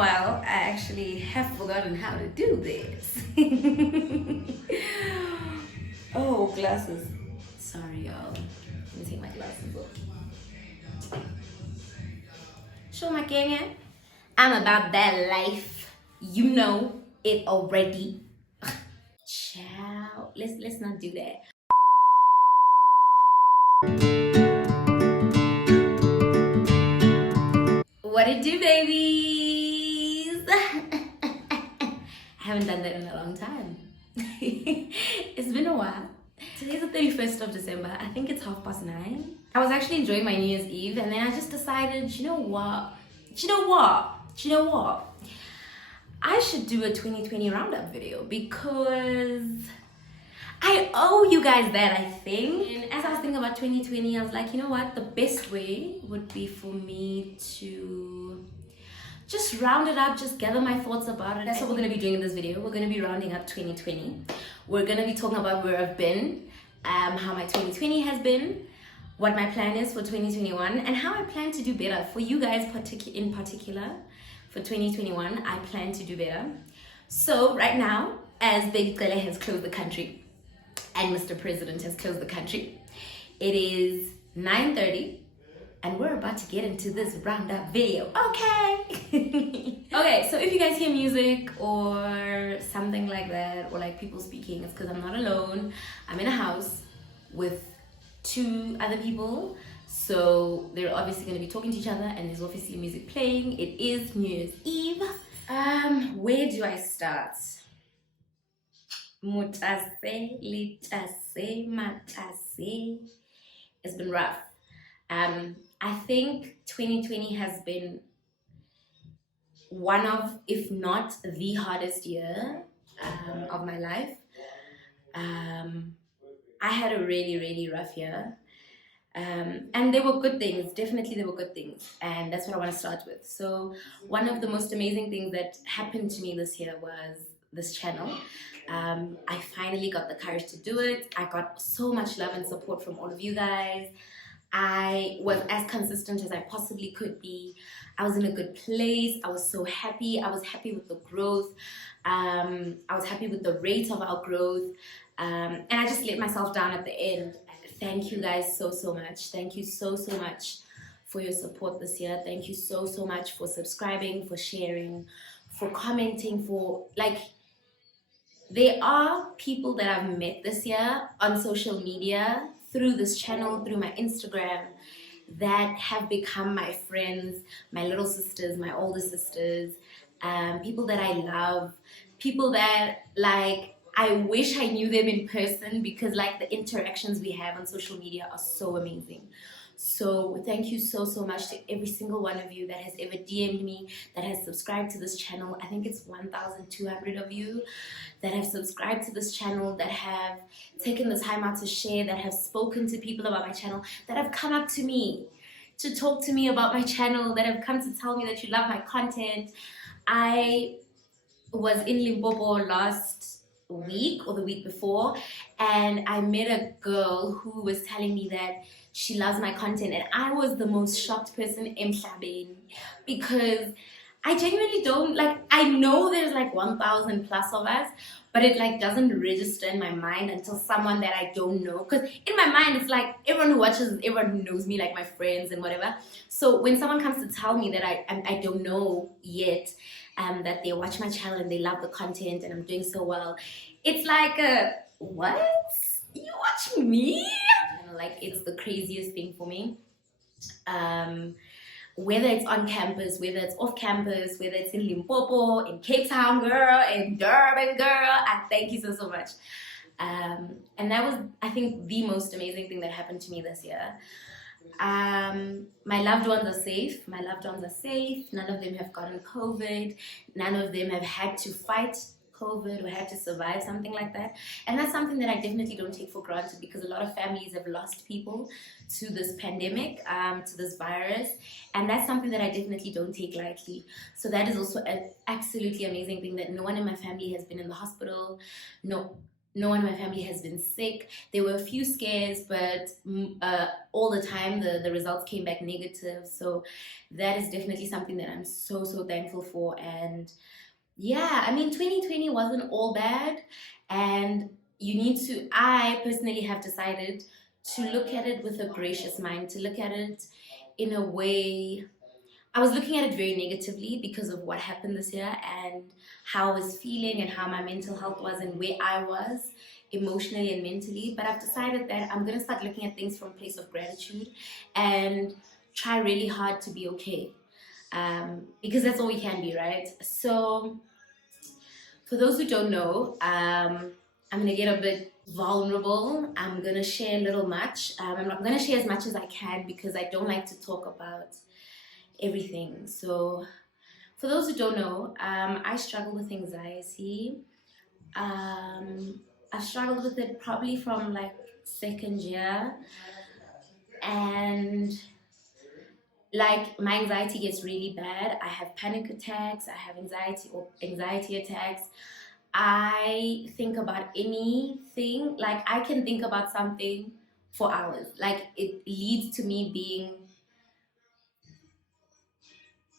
while, I actually have forgotten how to do this. Oh, glasses. Sorry, y'all. Let me take my glasses off. Show my gang. I'm about that life. You know it already. Ciao. Let's not do that. What it do, babies? I haven't done that in a long time. It's been a while. Today's the 31st of December. I think it's 9:30. I was actually enjoying my New Year's Eve, and then I just decided, you know what? I should do a 2020 roundup video because I owe you guys that, I think. And as I was thinking about 2020, I was like, you know what? The best way would be for me to just round it up, just gather my thoughts about it. That's what we're going to be doing in this video. We're going to be rounding up 2020. We're going to be talking about where I've been, how my 2020 has been, what my plan is for 2021, and how I plan to do better. For you guys in particular, for 2021, I plan to do better. So right now, as Baby Cele has closed the country, and Mr. President has closed the country, it is 9:30. And we're about to get into this roundup video, okay? Okay, so if you guys hear music or something like that, or like people speaking, it's because I'm not alone. I'm in a house with 2 other people. So they're obviously gonna be talking to each other, and there's obviously music playing. It is New Year's Eve. Where do I start? Mutase, litase, matase. It's been rough. I think 2020 has been one of, if not the hardest year of my life. I had a really rough year. And there were good things, definitely there were good things. And that's what I want to start with. So one of the most amazing things that happened to me this year was this channel. I finally got the courage to do it. I got so much love and support from all of you guys. I was as consistent as I possibly could be. I was in a good place. I was so happy. I was happy with the growth. I was happy with the rate of our growth. And I just let myself down at the end. Thank you guys so much. Thank you so much for your support this year. Thank you so much for subscribing, for sharing, for commenting, for like, there are people that I've met this year on social media, through this channel, through my Instagram, that have become my friends, my little sisters, my older sisters, people that I love, people that like, I wish I knew them in person, because like the interactions we have on social media are so amazing. So thank you so much to every single one of you that has ever DM'd me, that has subscribed to this channel. I think it's 1,200 of you that have subscribed to this channel, that have taken the time out to share, that have spoken to people about my channel, that have come up to me to talk to me about my channel, that have come to tell me that you love my content. I was in Limpopo last week or the week before, and I met a girl who was telling me that she loves my content, and I was the most shocked person in Mhlabeni, because I genuinely don't, like, I know there's like 1,000 plus of us, but it like doesn't register in my mind until someone that I don't know, because in my mind it's like everyone who watches, everyone who knows me, like my friends and whatever. So when someone comes to tell me that I don't know yet, that they watch my channel and they love the content and I'm doing so well, it's like what? You watch me? Like, it's the craziest thing for me. Whether it's on campus, whether it's off campus, whether it's in Limpopo, in Cape Town, girl, in Durban, girl, I thank you so much. And that was, I think, the most amazing thing that happened to me this year. My loved ones are safe. My loved ones are safe. None of them have gotten COVID. None of them have had to fight COVID or had to survive something like that. And that's something that I definitely don't take for granted, because a lot of families have lost people to this pandemic, to this virus, and that's something that I definitely don't take lightly. So that is also an absolutely amazing thing, that no one in my family has been in the hospital. No, no one in my family has been sick. There were a few scares, but all the time the results came back negative. So that is definitely something that I'm so, so thankful for. And yeah, I mean, 2020 wasn't all bad. And I personally have decided to look at it with a gracious mind, to look at it in a way. I was looking at it very negatively because of what happened this year and how I was feeling and how my mental health was and where I was emotionally and mentally. But I've decided that I'm going to start looking at things from a place of gratitude and try really hard to be okay. Because that's all we can be, right? So, for those who don't know, I'm going to get a bit vulnerable. I'm going to share a little much. I'm not going to share as much as I can because I don't like to talk about everything. So for those who don't know, I struggle with anxiety. I've struggled with it probably from like second year, and like my anxiety gets really bad. I have panic attacks, I have anxiety attacks. I think about anything, like I can think about something for hours. Like it leads to me being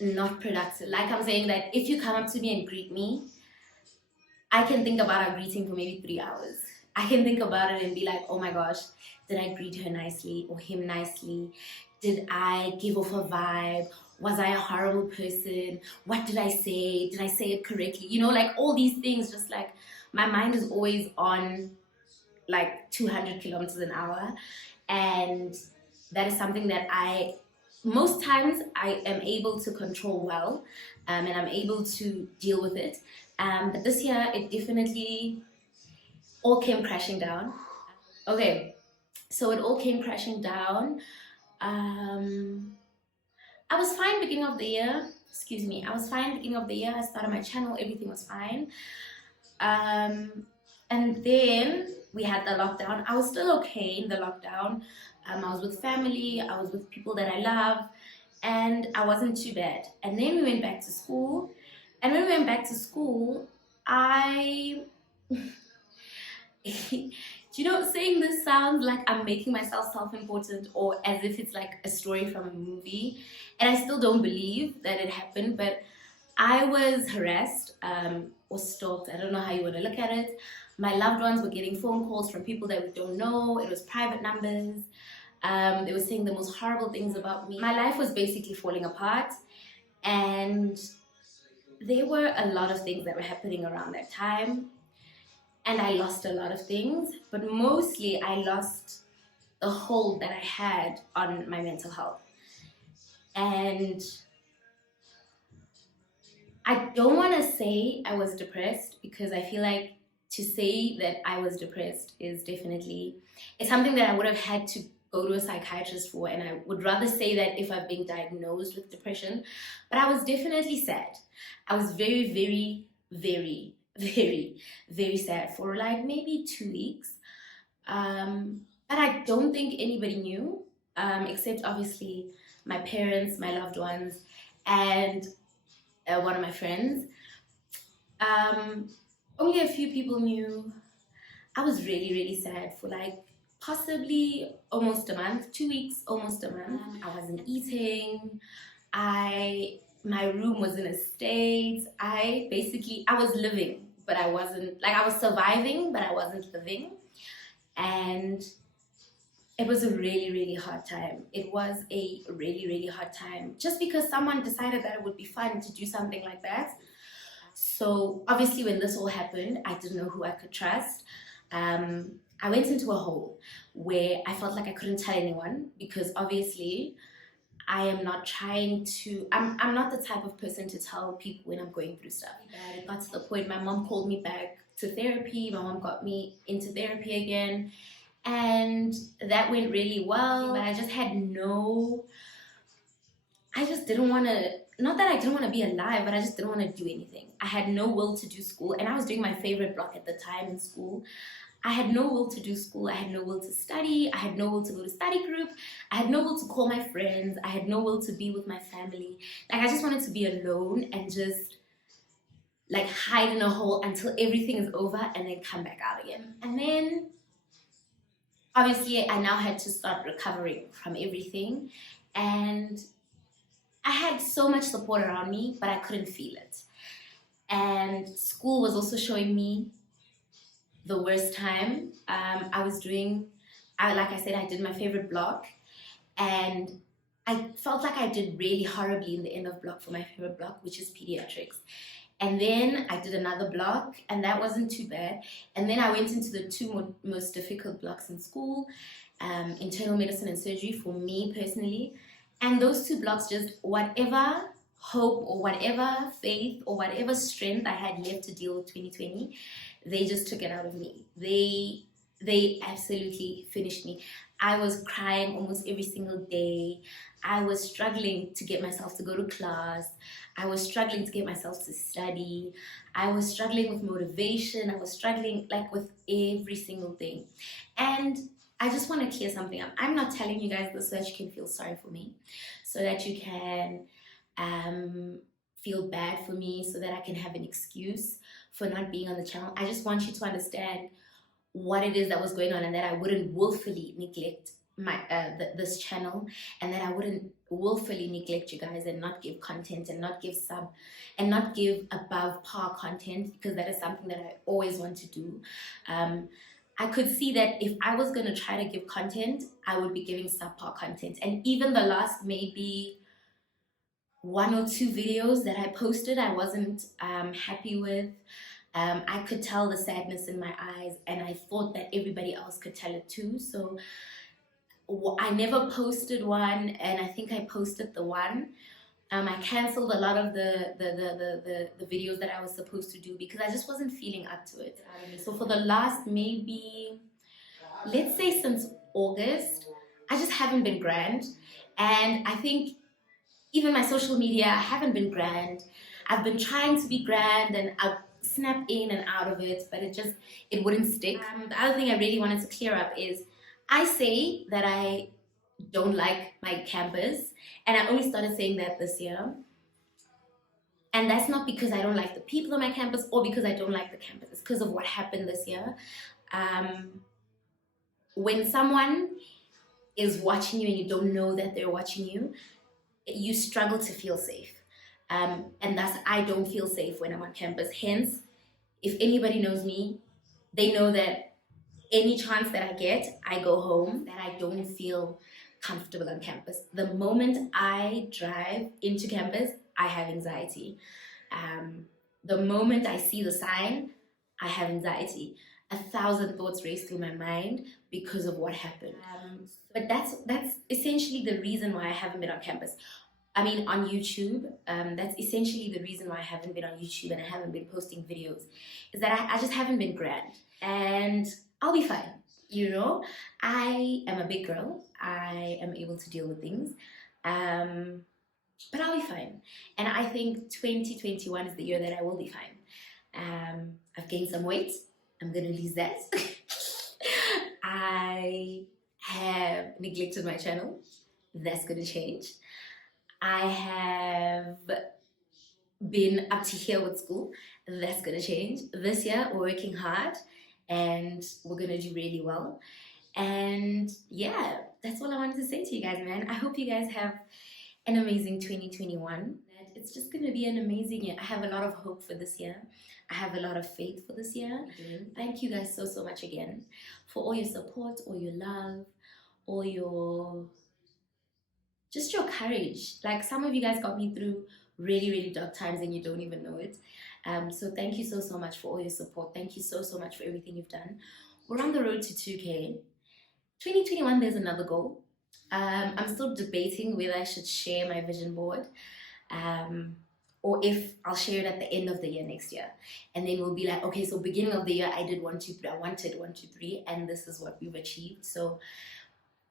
not productive. Like I'm saying that if you come up to me and greet me, I can think about our greeting for maybe 3 hours. I can think about it and be like, oh my gosh, did I greet her nicely or him nicely? Did I give off a vibe? Was I a horrible person? What did I say? Did I say it correctly? You know, like all these things, just like my mind is always on like 200 kilometers an hour. And that is something that most times I am able to control well, and I'm able to deal with it. But this year, it definitely all came crashing down. Okay, so it all came crashing down. I was fine beginning of the year. Excuse me. I was fine beginning of the year. I started my channel. Everything was fine. And then we had the lockdown. I was still okay in the lockdown. I was with family. I was with people that I love. And I wasn't too bad. And then we went back to school. And when we went back to school, I... Do you know, saying this sounds like I'm making myself self-important or as if it's like a story from a movie. And I still don't believe that it happened, but I was harassed or stalked. I don't know how you want to look at it. My loved ones were getting phone calls from people that we don't know. It was private numbers. They were saying the most horrible things about me. My life was basically falling apart. And there were a lot of things that were happening around that time. And I lost a lot of things, but mostly I lost the hold that I had on my mental health. And I don't want to say I was depressed because I feel like to say that I was depressed is definitely, it's something that I would have had to go to a psychiatrist for, and I would rather say that if I've been diagnosed with depression. But I was definitely sad. I was very, very, very, very, very sad for like maybe 2 weeks. But I don't think anybody knew, except obviously my parents, my loved ones, and one of my friends. Only a few people knew. I was really, really sad for like possibly almost a month, 2 weeks, almost a month. I wasn't eating. My room was in a state. I was living, but I wasn't, like I was surviving, but I wasn't living. And it was a really, really hard time. It was a really, really hard time just because someone decided that it would be fun to do something like that. So obviously when this all happened, I didn't know who I could trust. I went into a hole where I felt like I couldn't tell anyone because obviously I am not trying to, I'm not the type of person to tell people when I'm going through stuff. It got to the point my mom called me back to therapy. My mom got me into therapy again. And that went really well. But I just didn't want to, not that I didn't want to be alive, but I just didn't want to do anything. I had no will to do school. And I was doing my favorite block at the time in school. I had no will to do school. I had no will to study. I had no will to go to study group. I had no will to call my friends. I had no will to be with my family. Like I just wanted to be alone and just like hide in a hole until everything is over and then come back out again. And then obviously I now had to start recovering from everything, and I had so much support around me, but I couldn't feel it. And school was also showing me the worst time. Like I said, I did my favorite block, and I felt like I did really horribly in the end of block for my favorite block, which is pediatrics. And then I did another block, and that wasn't too bad. And then I went into the two most difficult blocks in school, internal medicine and surgery for me personally. And those two blocks, just whatever hope or whatever faith or whatever strength I had left to deal with 2020, they just took it out of me. They absolutely finished me. I was crying almost every single day. I was struggling to get myself to go to class. I was struggling to get myself to study. I was struggling with motivation. I was struggling like with every single thing. And I just want to clear something up. I'm not telling you guys this so that you can feel sorry for me, so that you can feel bad for me, so that I can have an excuse for not being on the channel. I just want you to understand what it is that was going on, and that I wouldn't willfully neglect my this channel, and that I wouldn't willfully neglect you guys and not give content and not give above par content, because that is something that I always want to do. I could see that if I was going to try to give content, I would be giving subpar content. And even the last maybe 1 or 2 videos that I posted, I wasn't happy with. I could tell the sadness in my eyes, and I thought that everybody else could tell it too. So I never posted one, and I think I posted the one. I canceled a lot of the videos that I was supposed to do because I just wasn't feeling up to it. So for the last maybe, let's say since August, I just haven't been grand. And I think even my social media, I haven't been grand. I've been trying to be grand, and I've snapped in and out of it, but it wouldn't stick. The other thing I really wanted to clear up is, I say that I don't like my campus, and I only started saying that this year. And that's not because I don't like the people on my campus or because I don't like the campus. It's because of what happened this year. When someone is watching you and you don't know that they're watching you, you struggle to feel safe. And thus I don't feel safe when I'm on campus. Hence, if anybody knows me, they know that any chance that I get, I go home, that I don't feel comfortable on campus. The moment I drive into campus, I have anxiety. The moment I see the sign, I have anxiety. 1,000 thoughts race through my mind because of what happened. But that's essentially the reason why I haven't been on campus. I mean, on YouTube, that's essentially the reason why I haven't been on YouTube and I haven't been posting videos, is that I just haven't been grand. And I'll be fine, you know? I am a big girl. I am able to deal with things. But I'll be fine. And I think 2021 is the year that I will be fine. I've gained some weight. I'm going to lose that. I have neglected my channel. That's going to change. I have been up to here with school. That's going to change. This year, we're working hard and we're going to do really well. And yeah, that's all I wanted to say to you guys, man. I hope you guys have an amazing 2021. It's just going to be an amazing year. I have a lot of hope for this year. I have a lot of faith for this year. Thank you guys so, so much again for all your support, all your love, all your... just your courage. Like, some of you guys got me through really, really dark times and you don't even know it. So thank you so, so much for all your support. Thank you so, so much for everything you've done. We're on the road to 2K. 2021, there's another goal. I'm still debating whether I should share my vision board, or if I'll share it at the end of the year next year. And then we'll be like, okay, so beginning of the year, I did 1, 2, 3. I wanted 1, 2, 3, and this is what we've achieved. So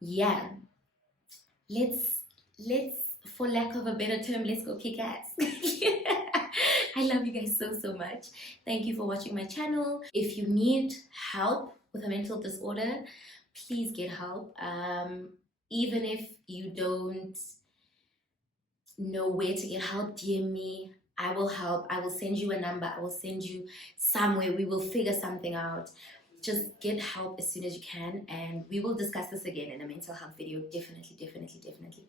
yeah, let's, for lack of a better term, let's go kick ass. I love you guys so, so much. Thank you for watching my channel. If you need help with a mental disorder, please get help. Even if you don't know where to get help, DM me. I will help. I will send you a number. I will send you somewhere. We will figure something out. Just get help as soon as you can, and we will discuss this again in a mental health video. Definitely, definitely, definitely.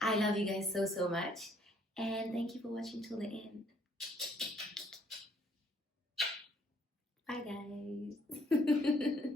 I love you guys so, so much, and thank you for watching till the end.